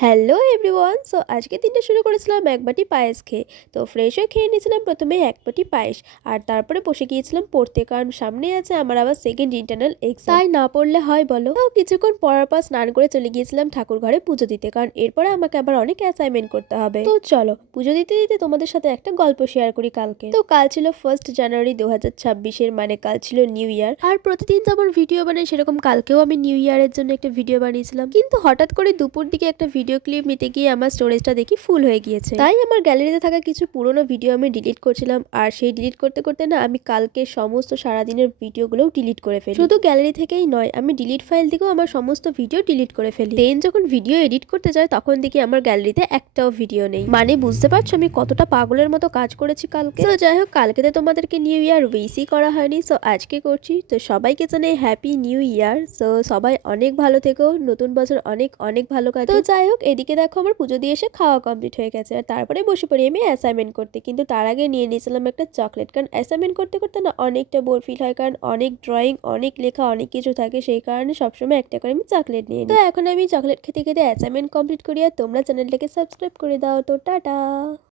Hello everyone. So আজকে দিনটা শুরু করেছিলাম এক বাটি পায়েস খেয়ে। তো ফ্রেশ হয়ে খেয়ে নিয়েছিলাম প্রথমে এক বাটি পায়েস, আর তারপরে বসে গিয়েছিলাম পড়তে, কারণ সামনেই আছে আমার আবার সেকেন্ড ইন্টারনাল এক্সাম। তাই না পড়লে হয় বলো? তো কিছুক্ষণ পড়ার পর স্নান করে চলে গিয়েছিলাম ঠাকুর ঘরে পুজো দিতে, কারণ এরপরে আমাকে আবার অনেক অ্যাসাইনমেন্ট করতে হবে। তো চলো পুজো দিতে দিতে তোমাদের সাথে একটা গল্প শেয়ার করি। কালকে তো কাল ছিল 1 জানুয়ারি 2026, মানে কাল ছিল নিউ ইয়ার। আর প্রতিদিন যেমন ভিডিও বানাই সেরকম কালকেও আমি নিউ ইয়ারের জন্য একটা ভিডিও বানিয়েছিলাম, কিন্তু হঠাৎ করে দুপুর দিকে একটা ভিডিও ক্লিপ নিতে গিয়ে আমার স্টোরেজটা দেখি ফুল হয়ে গিয়েছে। তাই আমার গ্যালারিতে থাকা কিছু পুরোনো ভিডিও আমি ডিলিট করছিলাম, আর সেই ডিলিট করতে করতে না আমি কালকে সমস্ত সারাদিনের ভিডিওগুলোও ডিলিট করে ফেলি। শুধু গ্যালারি থেকেই নয়, আমি ডিলিট ফাইল থেকেও আমার সমস্ত ভিডিও ডিলিট করে ফেলি। দেন যখন ভিডিও এডিট করতে যাই তখন দেখি আমার গ্যালারিতে একটাও ভিডিও নেই। মানে বুঝতে পারছো আমি কতটা পাগলের মতো কাজ করেছি কালকে। তো যাই হোক, কালকে তো তোমাদেরকে নিউ ইয়ার উইশই করা হয়নি, সো আজকে করছি। তো সবাইকে জানাই হ্যাপি নিউ ইয়ার। সো সবাই অনেক ভালো থেকো, নতুন বছর অনেক অনেক ভালো কাটুক। তো যাই হোক, এদিকে দেখো আমার পুজো দিয়ে এসে খাওয়া কমপ্লিট হয়ে গেছে, আর তারপরে বসে পড়ি আমি অ্যাসাইনমেন্ট করতে। কিন্তু তার আগে নিয়ে নিয়েছিলাম একটা চকলেট, কারণ অ্যাসাইনমেন্ট করতে করতে না অনেকটা বোর ফিল হয়, কারণ অনেক ড্রয়িং, অনেক লেখা, অনেক কিছু থাকে, সেই কারণে সবসময় একটা করে আমি চকলেট নিয়ে নিই। তো এখন আমি চকলেট খেতে খেতে অ্যাসাইনমেন্ট কমপ্লিট করি, আর তোমরা চ্যানেলটাকে সাবস্ক্রাইব করে দাও। তো টাটা।